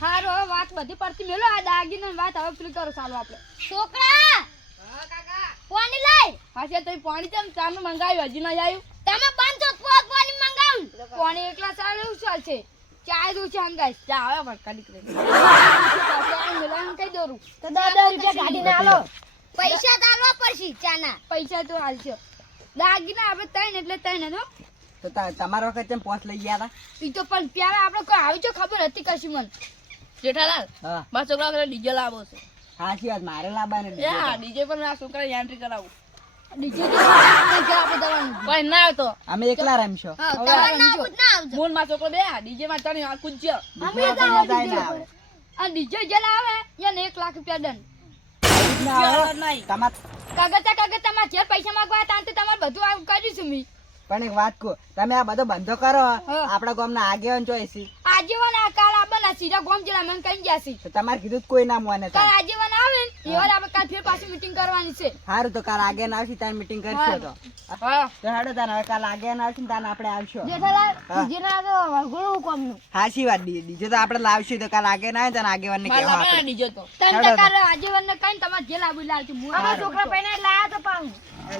હારું હવે વાત બધી પડતી મેલો આ દાગીને વાત હવે પેલી કરો ચાલો આપણે. છોકરા! પાણી લઈ! હાશે તો પાણી કેમ ચાનું મંગાવ્યું? હજી નહીં આવ્યું? તમે બંધ પોક પાણી મંગાવ્યું પાણી એકલા ચાલે ચાલશે ચાય દઉં છે અંગાઈ ચા આવે ભટકા નીકળે. મિલાન કઈ દોરું? તો દાદા રૂપિયા કાઢીને આલો પૈસા તો આલવા પડશે ચાના. પૈસા તો હાલશે. દાગીના આપણે ત્રણ એટલે ત્રણ હો. તો તમારો વખત કેમ પોચ લઈ ગયા હતા? એ તો પણ ત્યારે આપણે કોઈ આવી તો ખબર હતી કશું મને? જેઠાલાલ હા. મારા છોકરા ઘરે ડીજે લાવો છે. સાચી વાત મારે લાવવાનું હા ડીજે પણ આ છોકરા એન્ટ્રી કરાવું. ડીજે કોઈ ના આવતો. અમે એકલા રમશો. મૂળમાં છોકરો બે ડીજે માં ચણી આ કૂદજો બીજું આપણને મજા ય ના આવે. આ ડીજે જે લાવે એને એક લાખ રૂપિયા દંડ. ના આવે. તમાર કાગતા કાગતા માં જે પૈસા માંગવા હતા તો તમારે બધું આવું કર્યું છું મેં. પણ એક વાત કહો તમે આ બધો બંધો કરો. આપણા ગામના આગેવાન ચોઈસી આજીવન આ કાળ આબના સીધા ગોમ જલા મને કઈ ગયા છે. તમારે કીધું કોઈ ના મોને તાર આજીવન ને એવાર આપણે કાલ ફેર પાછી મીટિંગ કરવાની છે. સારું તો કાલ આગેવાન આવશે તાર મીટિંગ કરશો તો. હા. તો હાડો તાર હવે કાલ આગેવાન આવશે ને તાર આપણે આવશો. જેઠાલાલ હા. ડીજે ના આવે ઘણું કોમનું હાચી વાત ડી- ડીજે તો આપણે લાવશું તો કાલ આગેવાન આવે ને આગેવાન ને કેવા આપણે. તને હેડો ટકા આજીવન ને કઈ તમાર જે લાવું લાવજો અમારા છોકરા પૈને લાયા તો પાઉં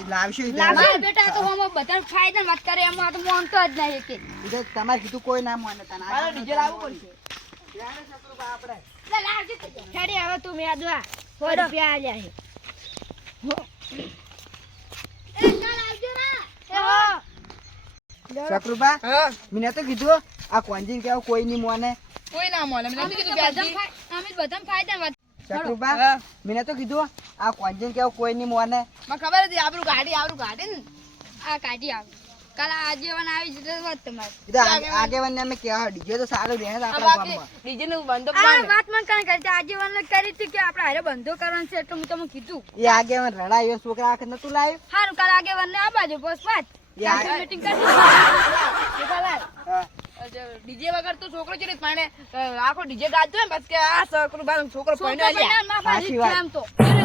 લાવશું લાવશું તો. મારા બેટા તો હમ બધા ફાયદા વાત કરે એમાં આ તો મોનતો જ નહીં કે તો તમારે કીધું કોઈ ના મોને તાર. મારે ડીજે લાવવું પડશે. આપણે લાવજો. તો. હવે તું મેં સો રૂપિયા આલ્યા છે. એ ચાલ આવજો ના. એ હો. શકરુબા મને તો કીધું આ કોંજીન કેવું કોઈ નહીં મોને. કોઈ ના મોને. મેં અમે નથી તો કીધું બધાં ફાય- અમે તો ફાયદા વાત શકરુબા મને તો કીધું આ કોંજીન કેવું કોઈ નહીં મોને. મને ખબર હતી આપણું ગાડી આપણું ગાડી ને. આ કાઢી આવ. કાલ આજીવન આવી જતો વાત તમારી? આગે- આગેવાન ને અમે કહેવા ડીજે તો સારો રહે આ આપણા ગામમાં. ડીજે નું બંધો આ પાડે. વાત મને કાંઈ કરતા આજીવન ને કરી હતી કે આપણે હારે બંધો કરવાનું છે એટલે હું તમને કીધું. એ આગેવાન રડાયો છોકરા વખત નતું લાવ્યું. સારું કાલ આગેવાન ને આ બાજુ બસ વાત. મીટિંગ કરી ડીજે વગર તો છોકરો છે ને પાણે આખો ડીજે ગાજતો હોય ને બસ કે આ છોકરો છોકરો પૈણો પાછી સાચી વાત.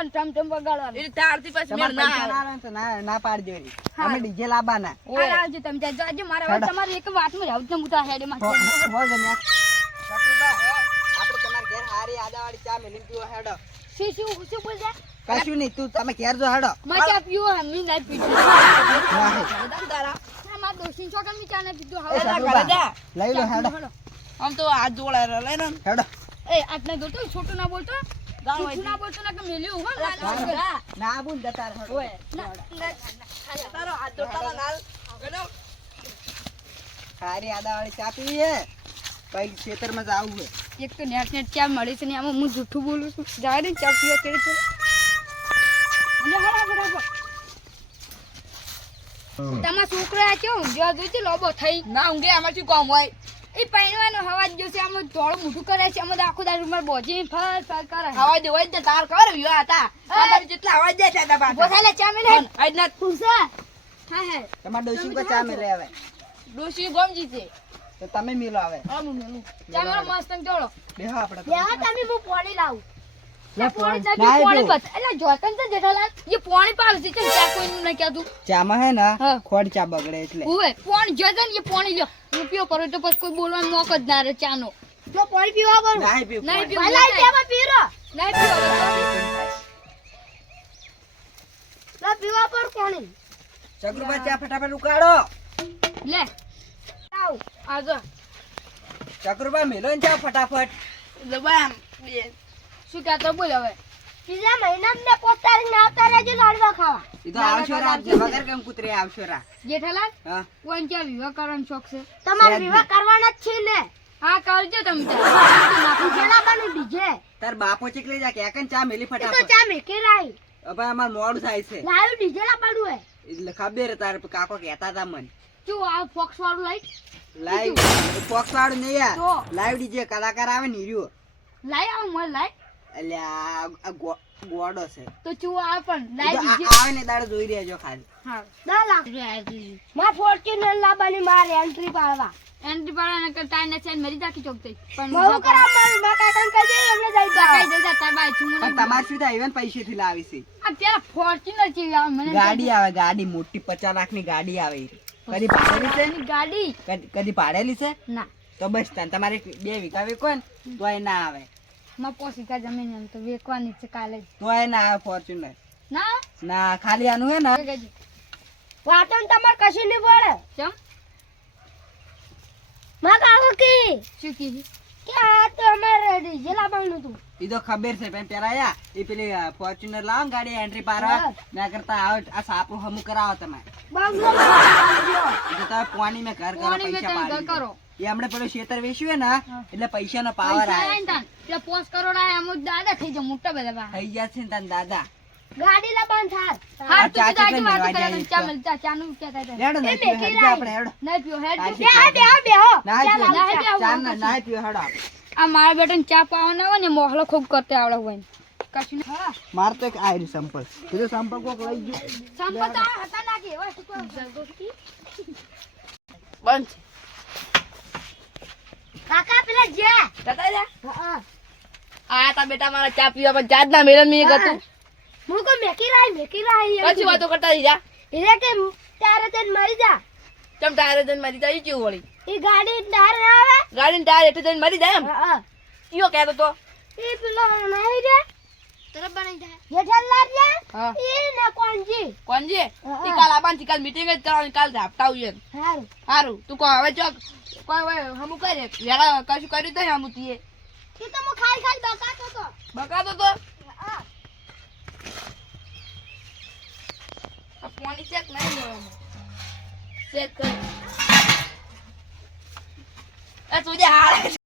થાલ ને મનવાનું ટમ ટમ એટલે તારથી પછી મેળ ના ના આવે. ને તો ના ના પાડી અમે ડીજે લાવવાના. કાલ આવજો તમે. ત્યાં જોજો મારા હવે તમારી એક વાતમાં જાવ હું તો હેડે માં હો- હો આપણે તમારા ઘેર હારી આદાવાળી ચા પીવો હેડો. શું શું શું કશું નહીં તું તમે ઘેર જો હેડો. મેં પીવો હમી નહીં પીધું તારા. ના મારા દોસ્તી છોકરા મેં ચા પીધું હવે લઈ લો હેડો. આમ તો હાથ લઈ લો હેડો. એ આટલા દોતો છોટું ના બોલતો? ના બોલતો ના કે મેલ્યું હો ના, બુન જતા રહો. ઓય. તારો હાથ જોડતા નાલ ગણો. હારી આદાવાળી ચા પીવી હે? પછી ખેતરમાં જવું હે. એક તો નેટ નેટ ચા મળી છે ને આમાં હું જૂઠું બોલું છું. જાય ને ચા પીવા કેવી છે લે, હળા, હળા, હળા. તમારા છોકરા કેવું ઊંઘ્યા જોઈ છે? લોબો થઈ. ના ઊંઘે આમાંથી કોમ હોય. એ પહેરવાનો હવાજ જોશે. આમ ધોળ મોઢું કરે છે. અમે આખો દાડો રૂમાલ બોજી ફર ફર કરે. અવાજ હોય તો તાર કર વિવાહ હતા. તમારે જેટલા અવાજ દે છે તારા ઊભો પાછા. થાય લે, ચા મેલે આજ ના ખુશા હા હા. તમાર ડોશી કો ચા મેલે આવે ડોશી ગમજી છે તો તમે મિલો આવે હા હું મેલું. ચા મારો મસ્ત જોડો. બેહો આપણે. યા તમે હું પાણી લાવું. ના, છે. છે ચા ચામાં હે ને. ખોડ ચા બગડે એટલે. પાણી જોતન એ પાણી લ્યો. રૂપિયો કરો તો પછી કોઈ બોલવાનો મોકો જ ના રહે ચાનો. જો પાણી પીવા બરો નાહી પીવું નહીં. પીવું ભલાઈ તેમાં પીરો. નહીં પીવો લા પીવા પર પાણી. ચગરુબા ચા ફટાફટ ઉકાળો. લે. આવ. આગળ. શકરુબા મેલો ને ચા ફટાફટ. બે. શું કહેતો બોલ હવે. બીજા મહિના ને પોતાની ના આવતા રહેજો લાડવા ખાવા. એ તો આવશો રાત વગર કેમ કૂતરે આવશો રા જેઠાલાલ હા. કોણ કે વિવાહ કરવાનો શોખ છે? તમારે વિવાહ કરવાના જ છે ને. હા કરજો તમે જેલા બનું ડીજે તાર બાપો ચીકલી જા કે ચા મેલી ફટાફટ. ચા મેકે રાઈ. હવે અમાર મોડું થાય છે. લાયો ડીજે લાવવાનું હે. એટલે ખબર તાર કાકો કહેતા હતા મને. જો આ ફોક્સ વાળું લાઈટ લાઈવ ફોક્સ વાળું નહીં યાર લાઈવ ડીજે કલાકાર આવે ને હીરો લાઈ આવ મને લાઈ. એટલે આ આ ગો- ગોડો છે. તો ચુ આ પણ એ લાઈ તો આ- ડીજે આવે ને દાડો જોઈ રહેજો ખાલી. હા. દા લાખમાં ફોર્ચ્યુનર લાવવાની મારે એન્ટ્રી પાડવા. એન્ટ્રી પાડવાના કરતા એને છે મરી જાકી ચોકતી પણ બહુ કરા મારું માં કાકા કહી દે એમને જઈ જા કહી દે તાર બાઈ છું પણ તમારે શું થાય? ઇવન પૈસે થી લાવી છે. આ પેલા ફોર્ચ્યુનર છે આવે મને ગાડી આવે ગાડી મોટી પચાસ લાખની ગાડી આવે કદી ભાડેલી છે? ની ગાડી? કદી- પાડેલી છે? ના. તો બસ તાન તમારે બે વીઘા વેકો ને એ ના આવે. માં પોસી કા જમીન એમ તો વેચવાની છે કાલે જ. તોય ના ફોર્ચ્યુનર ના? ના ખાલી આનું હે ને. એ. વાતન તમાર કશી નહીં પડે. ચમ? માં કાકો. કી શું કીધું? કે આ તો અમારે ડીજે લાવવાનું હતું એ તો. ખબર છે પણ પેલા યા એ પેલી ફોર્ચ્યુનર લાવ ગાડી એન્ટ્રી પાડવા હા. ના કરતા આવ આ સાપુ હમુ કરાવો તમે બાંગલો તો તમે પોણી મેં ઘર કરો પૈસા પાડી કરો. એ હમણે પેલું શેતર વેચ્યું હે ને એટલે પાવર પૈસા આવે. ને તાન. એટલે પોસ કરોડ આયા એમ દાદા થઈ જાય મોટા બધા થઈ ગયા છે તાન દાદા. ગાડી લા બંધ થાર આ હાર તું કેટલા આજે વાતો કરે ચા મળતા ચા નું કે થાય હેડો ને એ પીવો, મેકી હેડજો આપણે હેડો. નહીં પીઓ હેડ. બે બે બે હો. ના બે ચા ના ના પીઓ હેડો આ મારા બેટન ચા પાવાનો હોય ને મોહલો ખૂબ કરતે આવડે હોય. કશું હા. માર તો એક આયરું સંપલ સંપલ કોક લઈ ગયો. હતા બંધ કાકા પેલા જે. કતા જા. હા આ તા બેટા મારા ચા પીવા પણ ચા જ ના મેલન મેં ગતું હું. કો મેકી રાઈ મેકી રાઈ પછી વાતો કરતા રહી જા. એટલે કે તારે તે મરી જા. ચમ તારે તન મરી જાય ઈ કેવું વળી? એ ગાડી ડાર ના આવે. ગાડીને ડાર એટલે જઈને મરી જાય એમ. હા ઈયો કહેતો તો. એ પેલો નહીં રે. તરફ બની જાય. જેઠાલાલ હા. ના કોંજી કોંજી ઈ કાલ આબાનથી કાલ મીટિંગ જ કરવાની કાલ ધાપતા આવજે હારું. હારું તું કો હવે ચોક કોઈ હવે હમુ કરે વેળા કશું કર્યું તો હમુ તીએ? ઈ તો મુ ખાલી ખાલી બકાતો તો. બકાતો તો? હા. આ પાણી ચેક નહીં લેવાનું. ચેક કર. એ તું જે હારે